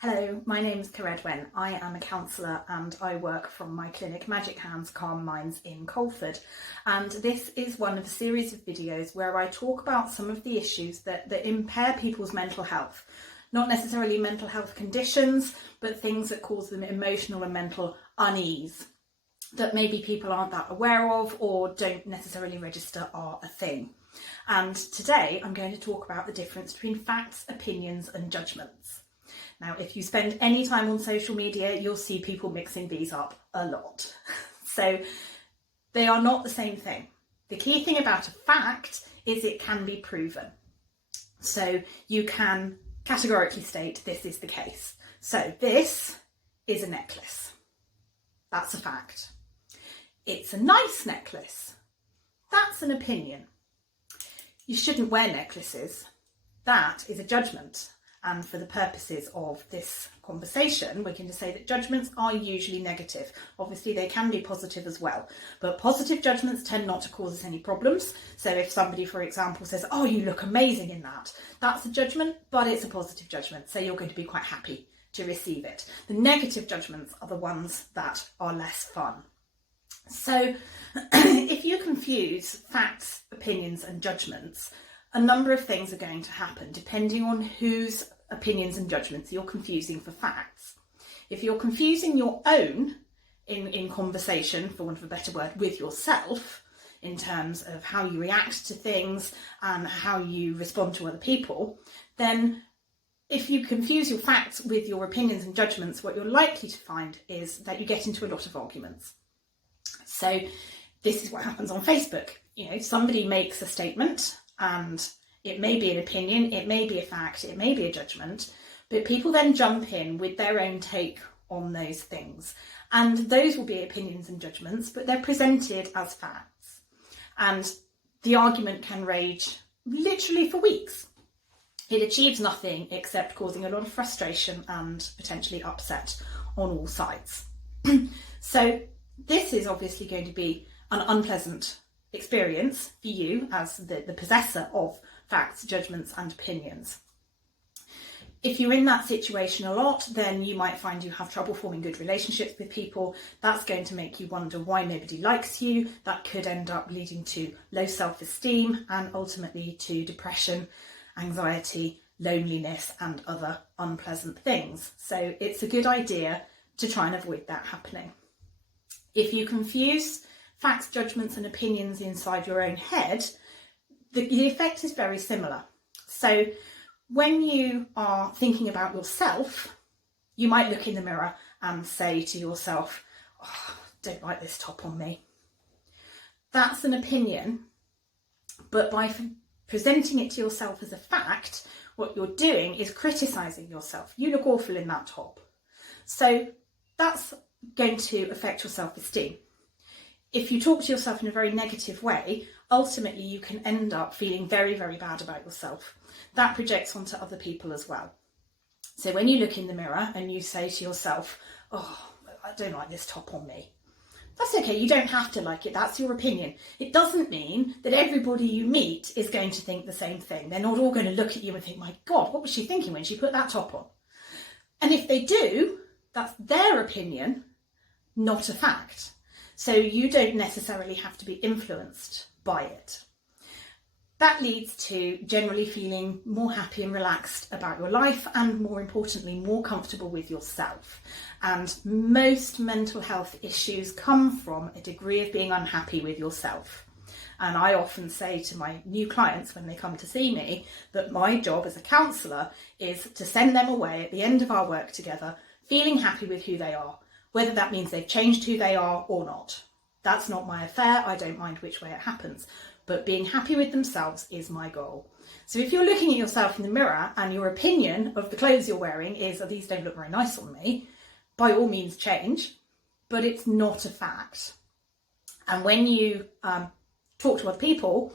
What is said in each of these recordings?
Hello, my name is Caredwen. I am a counsellor and I work from my clinic Magic Hands Calm Minds in Colford. And this is one of a series of videos where I talk about some of the issues that impair people's mental health. Not necessarily mental health conditions, but things that cause them emotional and mental unease that maybe people aren't that aware of or don't necessarily register are a thing. And today I'm going to talk about the difference between facts, opinions and judgments. Now, if you spend any time on social media, you'll see people mixing these up a lot. So they are not the same thing. The key thing about a fact is it can be proven. So you can categorically state this is the case. So this is a necklace. That's a fact. It's a nice necklace. That's an opinion. You shouldn't wear necklaces. That is a judgment. And for the purposes of this conversation, we can just say that judgments are usually negative. Obviously, they can be positive as well, but positive judgments tend not to cause us any problems. So if somebody, for example, says, "Oh, you look amazing in that," that's a judgment, but it's a positive judgment. So you're going to be quite happy to receive it. The negative judgments are the ones that are less fun. So if you confuse facts, opinions and judgments, a number of things are going to happen depending on whose opinions and judgments you're confusing for facts. If you're confusing your own in conversation, for want of a better word, with yourself, in terms of how you react to things and how you respond to other people, then if you confuse your facts with your opinions and judgments, what you're likely to find is that you get into a lot of arguments. So this is what happens on Facebook. You know, somebody makes a statement and it may be an opinion, it may be a fact, it may be a judgment, but people then jump in with their own take on those things. And those will be opinions and judgments, but they're presented as facts. And the argument can rage literally for weeks. It achieves nothing except causing a lot of frustration and potentially upset on all sides. So this is obviously going to be an unpleasant experience for you as the possessor of facts, judgments and opinions. If you're in that situation a lot, then you might find you have trouble forming good relationships with people. That's going to make you wonder why nobody likes you. That could end up leading to low self-esteem and ultimately to depression, anxiety, loneliness and other unpleasant things. So it's a good idea to try and avoid that happening. If you confuse facts, judgments and opinions inside your own head, the effect is very similar. So when you are thinking about yourself, you might look in the mirror and say to yourself, "Oh, don't like this top on me." That's an opinion, but by presenting it to yourself as a fact, what you're doing is criticising yourself. You look awful in that top. So that's going to affect your self-esteem. If you talk to yourself in a very negative way, ultimately you can end up feeling very, very bad about yourself. That projects onto other people as well. So when you look in the mirror and you say to yourself, "Oh, I don't like this top on me," that's okay, you don't have to like it, that's your opinion. It doesn't mean that everybody you meet is going to think the same thing. They're not all going to look at you and think, "My God, what was she thinking when she put that top on?" And if they do, that's their opinion, not a fact. So you don't necessarily have to be influenced by it. That leads to generally feeling more happy and relaxed about your life and, more importantly, more comfortable with yourself. And most mental health issues come from a degree of being unhappy with yourself. And I often say to my new clients when they come to see me that my job as a counsellor is to send them away at the end of our work together feeling happy with who they are, whether that means they've changed who they are or not. That's not my affair. I don't mind which way it happens, but being happy with themselves is my goal. So if you're looking at yourself in the mirror and your opinion of the clothes you're wearing is, "Oh, these don't look very nice on me," by all means change, but it's not a fact. And when you talk to other people,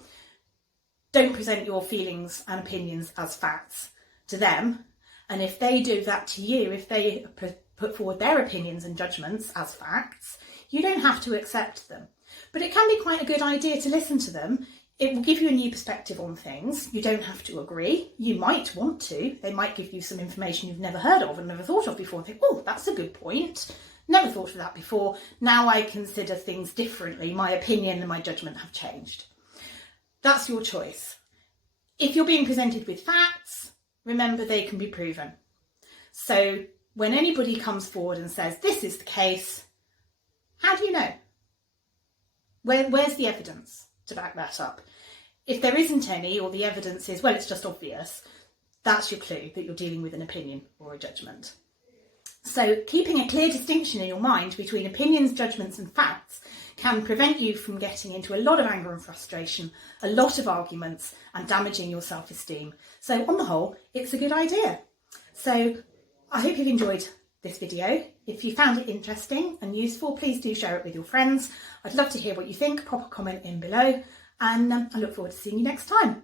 don't present your feelings and opinions as facts to them. And if they do that to you, if they put forward their opinions and judgments as facts, you don't have to accept them. But it can be quite a good idea to listen to them It will give you a new perspective on things. You don't have to agree. You might want to. They might give you some information you've never heard of and never thought of before and think, oh, that's a good point. Never thought of that before. Now I consider things differently. My opinion and my judgment have changed. That's your choice. If you're being presented with facts, remember they can be proven. So when anybody comes forward and says, this is the case, how do you know? Where's the evidence to back that up? If there isn't any, or the evidence is, well, it's just obvious, that's your clue that you're dealing with an opinion or a judgment. So keeping a clear distinction in your mind between opinions, judgments and facts can prevent you from getting into a lot of anger and frustration, a lot of arguments and damaging your self-esteem. So on the whole, it's a good idea. So I hope you've enjoyed this video. If you found it interesting and useful, please do share it with your friends. I'd love to hear what you think. Pop a comment in below and I look forward to seeing you next time.